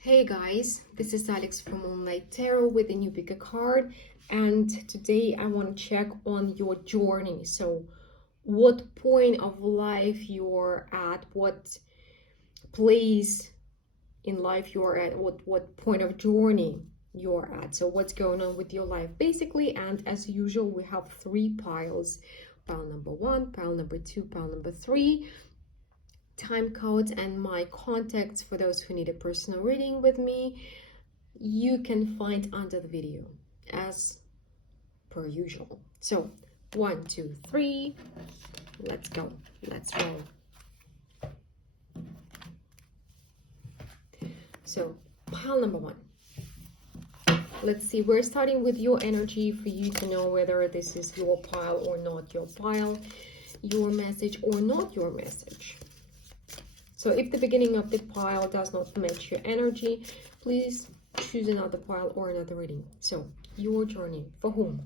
Hey guys, this is Alex from Untitled Tarot with a new pick a card, and today I want to check on your journey. So, what point of life you're at, what place in life you're at, what point of journey you're at. So, what's going on with your life basically? And as usual, we have three piles: pile number one, pile number two, pile number three. Time codes and my contacts for those who need a personal reading with me you can find under the video as per usual. So 1, 2, 3, let's go, let's roll. So pile number one, let's see, we're starting with your energy for you to know whether this is your pile or not your pile, your message or not your message. So if the beginning of the pile does not match your energy, please choose another pile or another reading. So your journey, for whom?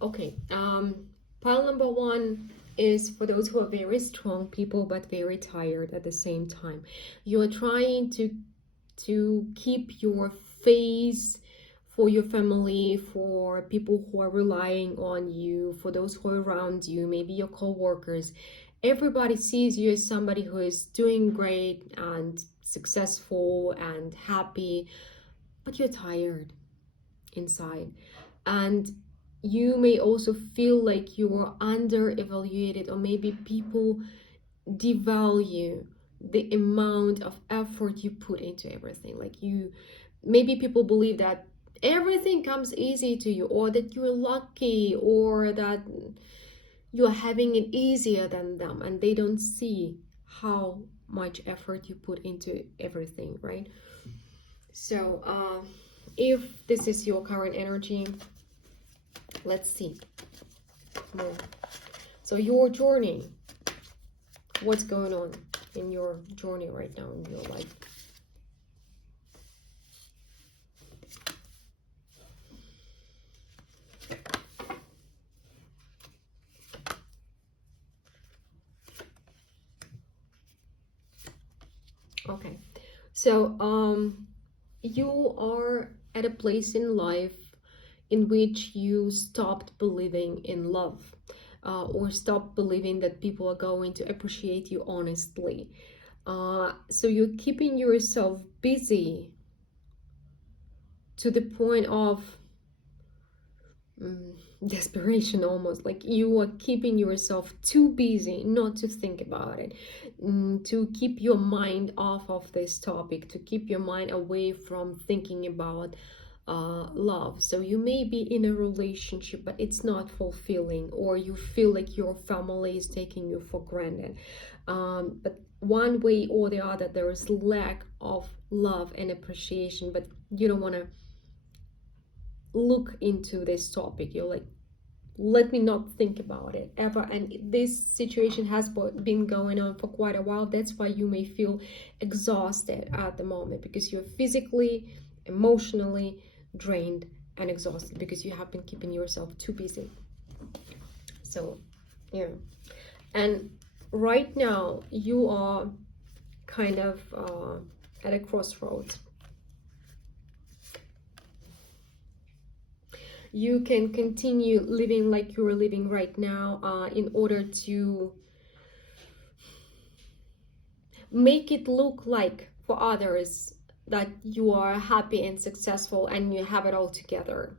Okay, pile number one is for those who are very strong people but very tired at the same time. You're trying to keep your face for your family, for people who are relying on you, for those who are around you, maybe your co-workers. Everybody sees you as somebody who is doing great and successful and happy, but you're tired inside. And you may also feel like you are under-evaluated, or maybe people devalue the amount of effort you put into everything. Like maybe people believe that everything comes easy to you, or that you're lucky, or that you're having it easier than them, and they don't see how much effort you put into everything, right? So if this is your current energy, let's see more. So your journey, what's going on in your journey right now in your life? Okay, so you are at a place in life in which you stopped believing in love, or stopped believing that people are going to appreciate you honestly. So you're keeping yourself busy to the point of desperation, almost. Like you are keeping yourself too busy not to think about it, to keep your mind off of this topic, to keep your mind away from thinking about love. So you may be in a relationship but it's not fulfilling, or you feel like your family is taking you for granted, but one way or the other there is lack of love and appreciation, but you don't want to look into this topic. You're like, let me not think about it ever. And this situation has been going on for quite a while. That's why you may feel exhausted at the moment, because you're physically, emotionally drained and exhausted, because you have been keeping yourself too busy. So yeah, and right now you are kind of at a crossroads. You can continue living like you're living right now, in order to make it look like for others that you are happy and successful and you have it all together.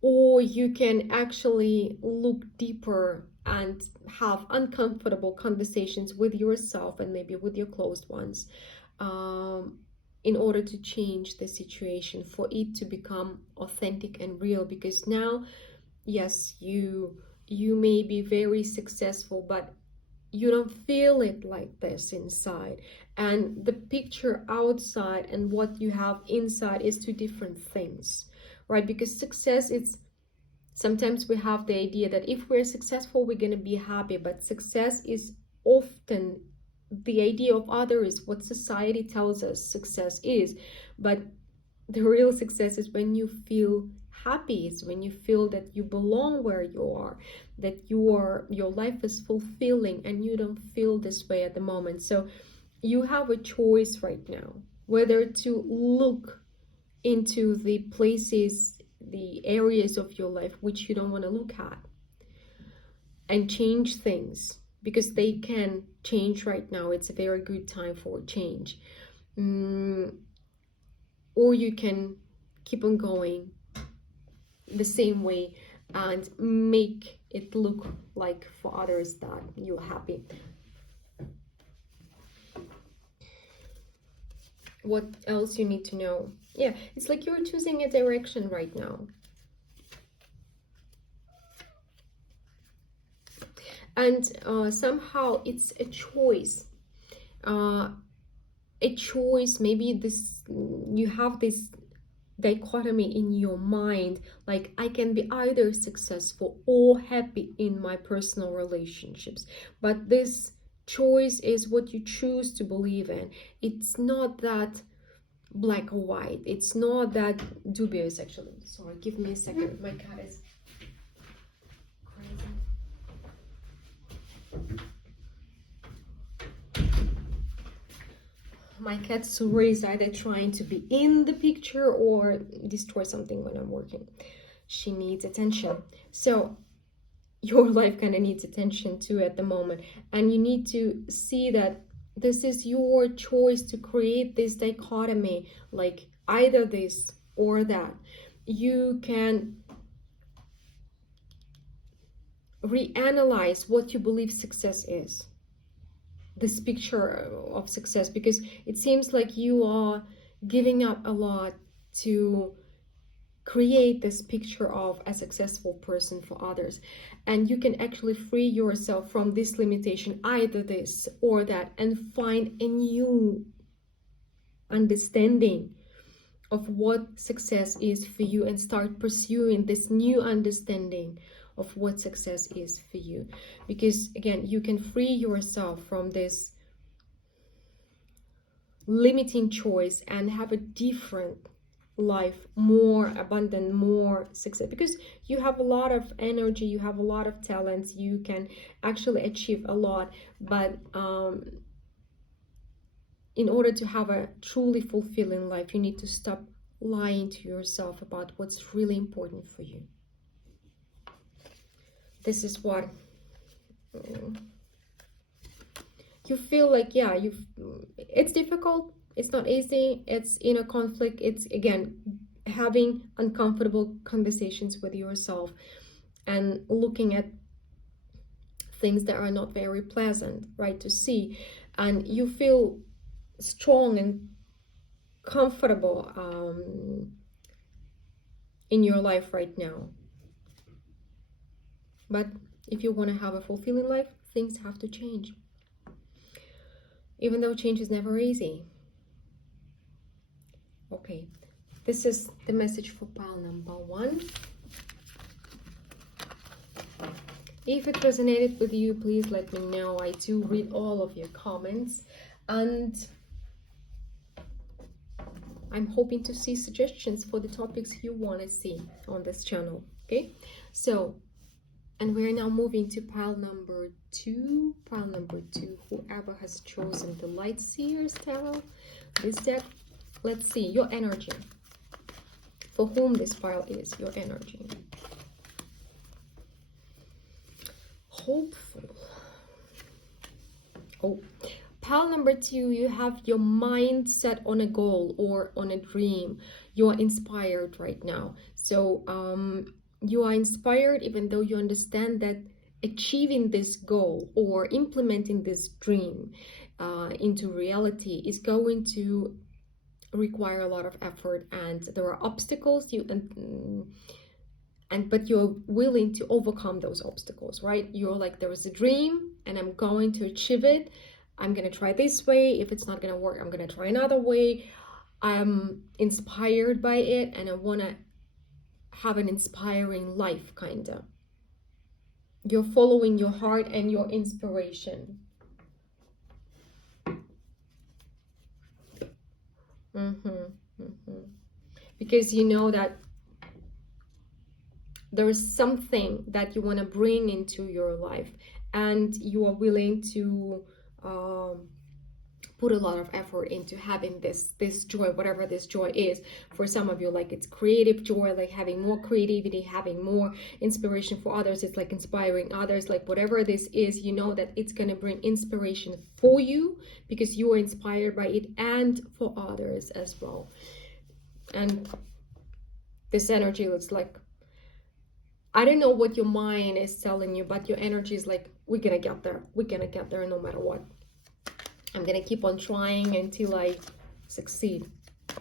Or you can actually look deeper and have uncomfortable conversations with yourself and maybe with your closed ones, in order to change the situation, for it to become authentic and real. Because now, yes, you may be very successful, but you don't feel it like this inside, and the picture outside and what you have inside is two different things, right? Because success, it's sometimes we have the idea that if we're successful we're going to be happy, but success is often the idea of others, what society tells us success is. But the real success is when you feel happy, is when you feel that you belong where you are, that your life is fulfilling, and you don't feel this way at the moment. So you have a choice right now whether to look into the places, the areas of your life which you don't want to look at, and change things, because they can change right now. It's a very good time for change. Or you can keep on going the same way and make it look like for others that you're happy. What else you need to know? Yeah, it's like you're choosing a direction right now. And somehow it's a choice. A choice, maybe this, you have this dichotomy in your mind, like I can be either successful or happy in my personal relationships. But this choice is what you choose to believe in. It's not that black or white. It's not that dubious, actually. Sorry, give me a second. My cat is crazy. My cat Suri is either trying to be in the picture or destroy something when I'm working. She needs attention. So your life kind of needs attention too at the moment. And you need to see that this is your choice to create this dichotomy, like either this or that. You can reanalyze what you believe success is, this picture of success, because it seems like you are giving up a lot to create this picture of a successful person for others. And you can actually free yourself from this limitation, either this or that, and find a new understanding of what success is for you, and start pursuing this new understanding of what success is for you. Because again, you can free yourself from this limiting choice and have a different life, more abundant, more success, because you have a lot of energy, you have a lot of talents, you can actually achieve a lot. But in order to have a truly fulfilling life, you need to stop lying to yourself about what's really important for you. This is what you feel like. Yeah, it's difficult, it's not easy, it's inner conflict, it's again having uncomfortable conversations with yourself and looking at things that are not very pleasant, right, to see. And you feel strong and comfortable in your life right now. But if you want to have a fulfilling life, things have to change, even though change is never easy. Okay, this is the message for pile number 1. If it resonated with you, please let me know. I do read all of your comments, and I'm hoping to see suggestions for the topics you want to see on this channel. Okay, so, and we're now moving to pile number 2. Pile number 2, whoever has chosen the Light Seers Tarot, this deck, let's see your energy. For whom this pile is, your energy. Hopeful. Oh, pile number 2, you have your mind set on a goal or on a dream. You are inspired right now. So you are inspired, even though you understand that achieving this goal or implementing this dream into reality is going to require a lot of effort, and there are obstacles, but you're willing to overcome those obstacles, right? You're like, there is a dream and I'm going to achieve it. I'm going to try this way. If it's not going to work, I'm going to try another way. I'm inspired by it, and I want to have an inspiring life, kind of. You're following your heart and your inspiration. Because you know that there is something that you want to bring into your life, and you are willing to put a lot of effort into having this joy, whatever this joy is. For some of you, like, it's creative joy, like having more creativity, having more inspiration for others. It's like inspiring others, like whatever this is, you know that it's going to bring inspiration for you because you are inspired by it, and for others as well. And this energy looks like, I don't know what your mind is telling you, but your energy is like, we're gonna get there, we're gonna get there no matter what. I'm gonna keep on trying until I succeed.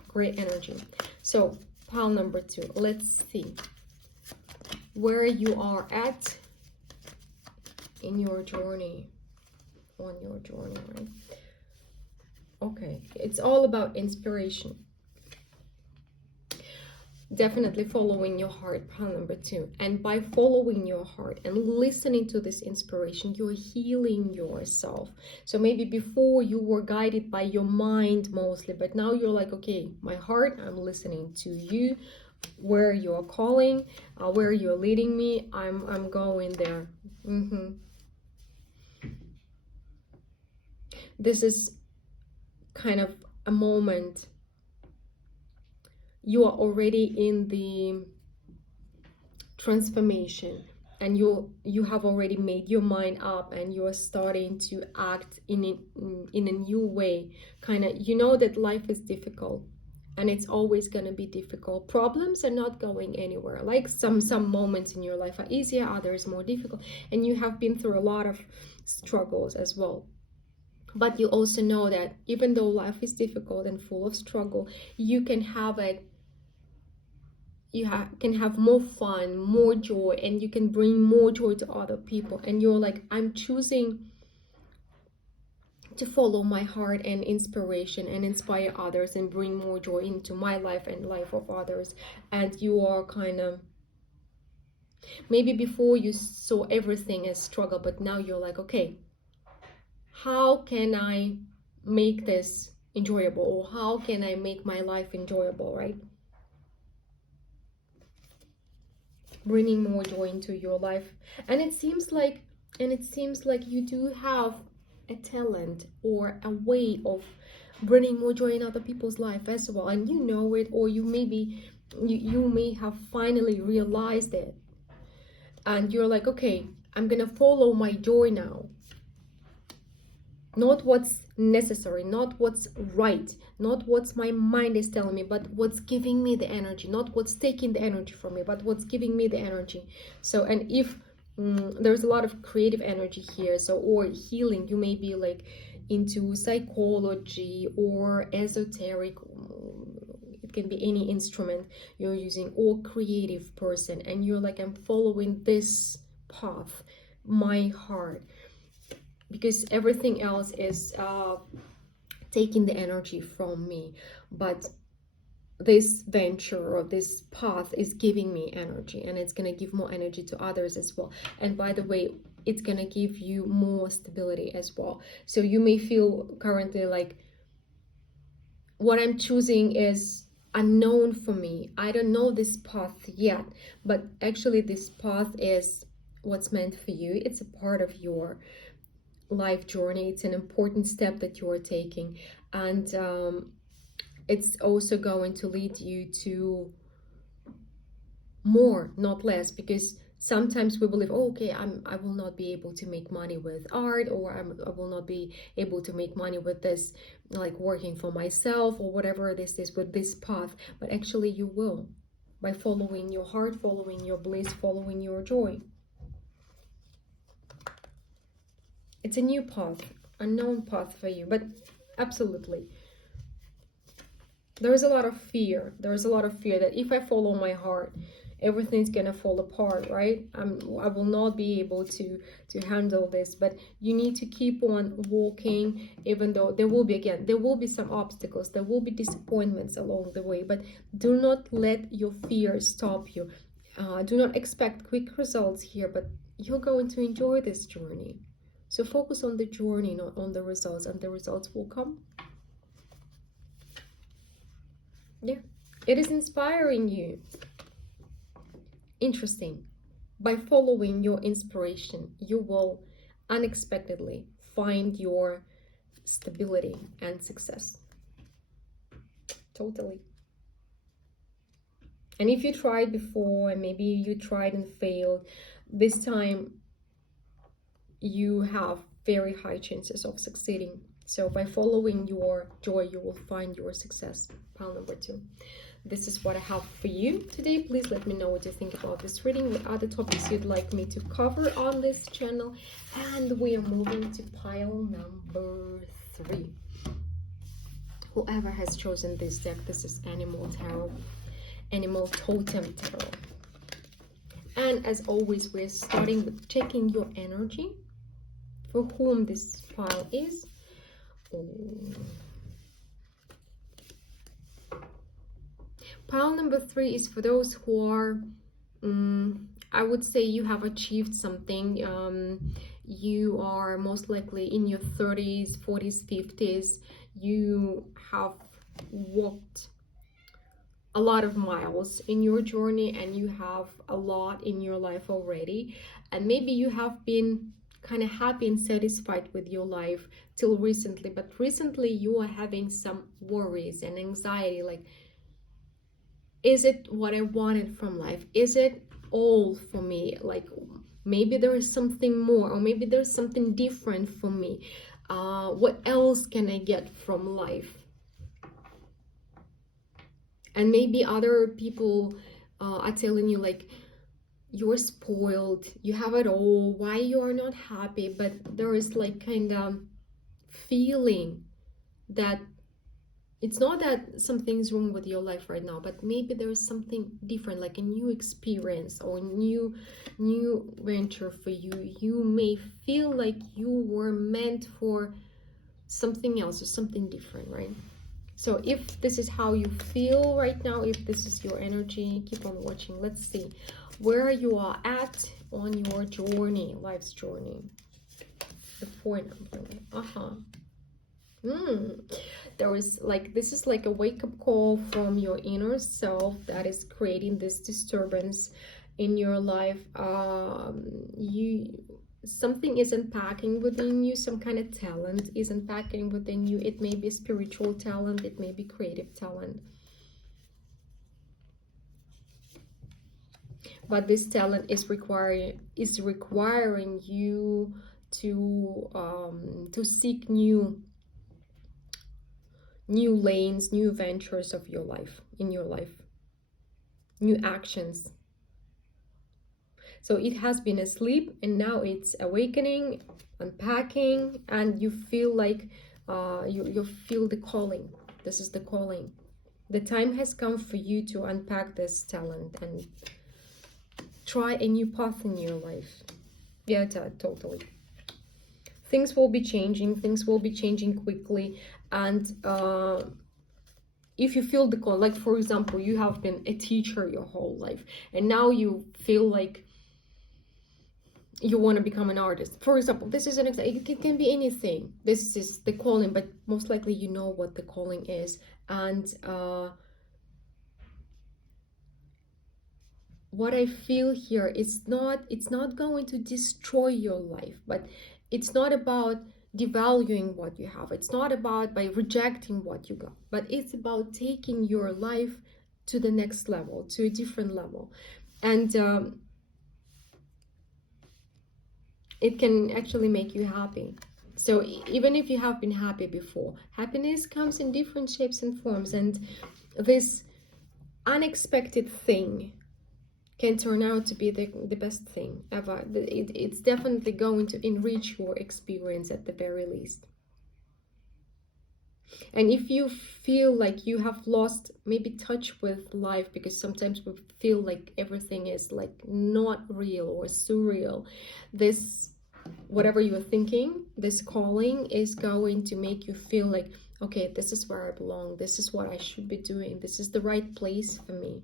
Great energy. So pile number 2, let's see where you are at in your journey, on your journey, right? Okay, it's all about inspiration. Definitely following your heart, pile number 2. And by following your heart and listening to this inspiration, you're healing yourself. So maybe before you were guided by your mind mostly, but now you're like, okay, my heart, I'm listening to you, where you're calling, where you're leading me, I'm going there. This is kind of a moment. You are already in the transformation, and you have already made your mind up, and you are starting to act in a new way. Kind of, you know that life is difficult, and it's always going to be difficult. Problems are not going anywhere. Like some moments in your life are easier, others more difficult, and you have been through a lot of struggles as well. But you also know that even though life is difficult and full of struggle, you can have it, can have more fun, more joy, and you can bring more joy to other people. And you're like, I'm choosing to follow my heart and inspiration and inspire others and bring more joy into my life and life of others. And you are kind of, maybe before you saw everything as struggle, but now you're like, okay, how can I make this enjoyable, or how can I make my life enjoyable, right? Bringing more joy into your life. And it seems like you do have a talent or a way of bringing more joy in other people's life as well, and you know it, or you may have finally realized it, and you're like, okay, I'm gonna follow my joy now. Not what's necessary, not what's right, not what's my mind is telling me, but what's giving me the energy. Not what's taking the energy from me, but what's giving me the energy. So, and if there's a lot of creative energy here, so, or healing, you may be like into psychology or esoteric, it can be any instrument you're using, or creative person, and you're like, I'm following this path, my heart, because everything else is taking the energy from me. But this venture or this path is giving me energy, and it's going to give more energy to others as well. And by the way, it's going to give you more stability as well. So you may feel currently like, what I'm choosing is unknown for me. I don't know this path yet, but actually this path is what's meant for you. It's a part of your life journey. It's an important step that you are taking, and it's also going to lead you to more, not less, because sometimes we believe, oh, okay, I will not be able to make money with art, or I will not be able to make money with this, like working for myself, or whatever this is with this path. But actually you will, by following your heart, following your bliss, following your joy. It's a new path, unknown path for you, but absolutely. There is a lot of fear. There is a lot of fear that if I follow my heart, everything's gonna fall apart, right? I will not be able to handle this. But you need to keep on walking, even though there will be some obstacles, there will be disappointments along the way. But do not let your fear stop you. Do not expect quick results here, but you're going to enjoy this journey. So focus on the journey, not on the results, and the results will come. Yeah, it is inspiring you. interesting. By following your inspiration, you will unexpectedly find your stability and success. Totally. And if you tried before and maybe you tried and failed, this time you have very high chances of succeeding. So by following your joy, you will find your success. Pile number 2. This is what I have for you today. Please let me know what you think about this reading, what other topics you'd like me to cover on this channel. And we are moving to pile number 3. Whoever has chosen this deck, this is Animal Tarot, Animal Totem Tarot. And as always, we're starting with checking your energy, for whom this pile is. Pile number 3 is for those who are, I would say you have achieved something. You are most likely in your 30s, 40s, 50s. You have walked a lot of miles in your journey and you have a lot in your life already. And maybe you have been kind of happy and satisfied with your life till recently, but recently you are having some worries and anxiety, like, is it what I wanted from life? Is it all for me? Like, maybe there is something more, or maybe there's something different for me. What else can I get from life? And maybe other people are telling you, like, you're spoiled, you have it all, why you are not happy? But there is like kind of feeling that it's not that something's wrong with your life right now, but maybe there is something different, like a new experience or new venture for you. You may feel like you were meant for something else or something different, right? So if this is how you feel right now, if this is your energy, keep on watching. Let's see where you are at on your journey, life's journey. The 4 number. There is like, this is like a wake-up call from your inner self that is creating this disturbance in your life. Something is unpacking within you, some kind of talent is unpacking within you. It may be spiritual talent, it may be creative talent, but this talent is requiring you to seek new lanes, new ventures of your life, in your life, new actions. So it has been asleep and now it's awakening, unpacking, and you feel like you feel the calling. This is the calling. The time has come for you to unpack this talent and try a new path in your life. Yeah, totally. Things will be changing. Things will be changing quickly. And if you feel the call, like for example, you have been a teacher your whole life and now you feel like you want to become an artist, for example. This is it can be anything. This is the calling, but most likely you know what the calling is. And what I feel here is it's not going to destroy your life, but it's not about devaluing what you have. It's not about by rejecting what you got, but it's about taking your life to the next level, to a different level. And it can actually make you happy. So even if you have been happy before, happiness comes in different shapes and forms, and this unexpected thing can turn out to be the best thing ever. It's definitely going to enrich your experience at the very least. And if you feel like you have lost maybe touch with life, because sometimes we feel like everything is like not real or surreal, this, whatever you're thinking, this calling is going to make you feel like, okay, this is where I belong, this is what I should be doing, this is the right place for me.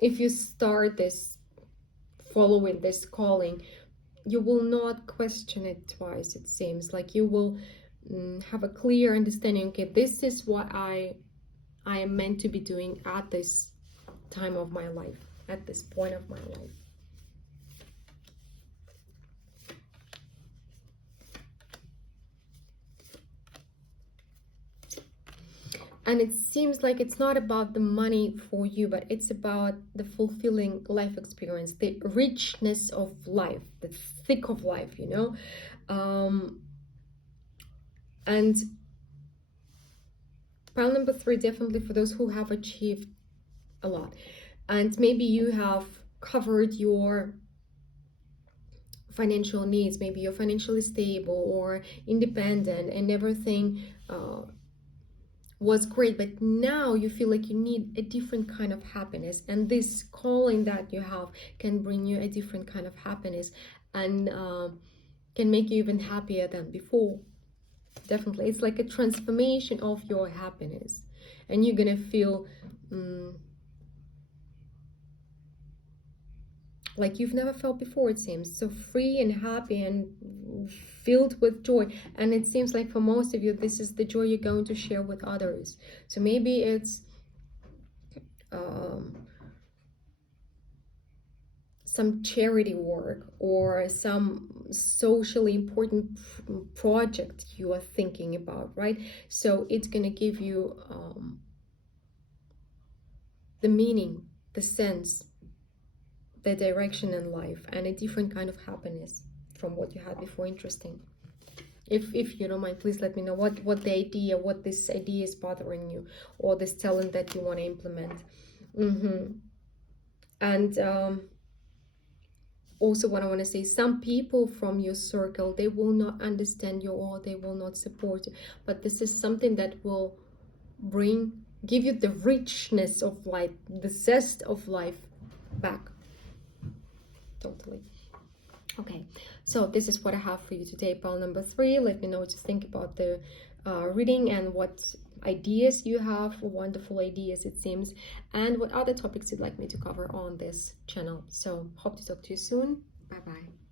If you start this, following this calling, you will not question it twice. It seems like you will have a clear understanding. Okay, this is what I I am meant to be doing at this time of my life, at this point of my life. And it seems like it's not about the money for you, but it's about the fulfilling life experience, the richness of life, the thick of life, you know. And pile number 3, definitely for those who have achieved a lot. And maybe you have covered your financial needs, maybe you're financially stable or independent and everything was great, but now you feel like you need a different kind of happiness, and this calling that you have can bring you a different kind of happiness, and can make you even happier than before. Definitely, it's like a transformation of your happiness, and you're gonna feel like you've never felt before. It seems so free and happy and filled with joy, and it seems like for most of you this is the joy you're going to share with others. So maybe it's some charity work or some socially important project you are thinking about, right? So it's gonna give you the meaning, the sense, the direction in life, and a different kind of happiness from what you had before. Interesting. If you don't mind, please let me know what this idea is bothering you, or this talent that you want to implement. And also what I want to say, some people from your circle, they will not understand you or they will not support you, but this is something that will give you the richness of life, the zest of life back. Totally. Okay, so this is what I have for you today, pile number 3. Let me know what you think about the reading and what ideas you have, wonderful ideas it seems, and what other topics you'd like me to cover on this channel. So hope to talk to you soon. Bye bye.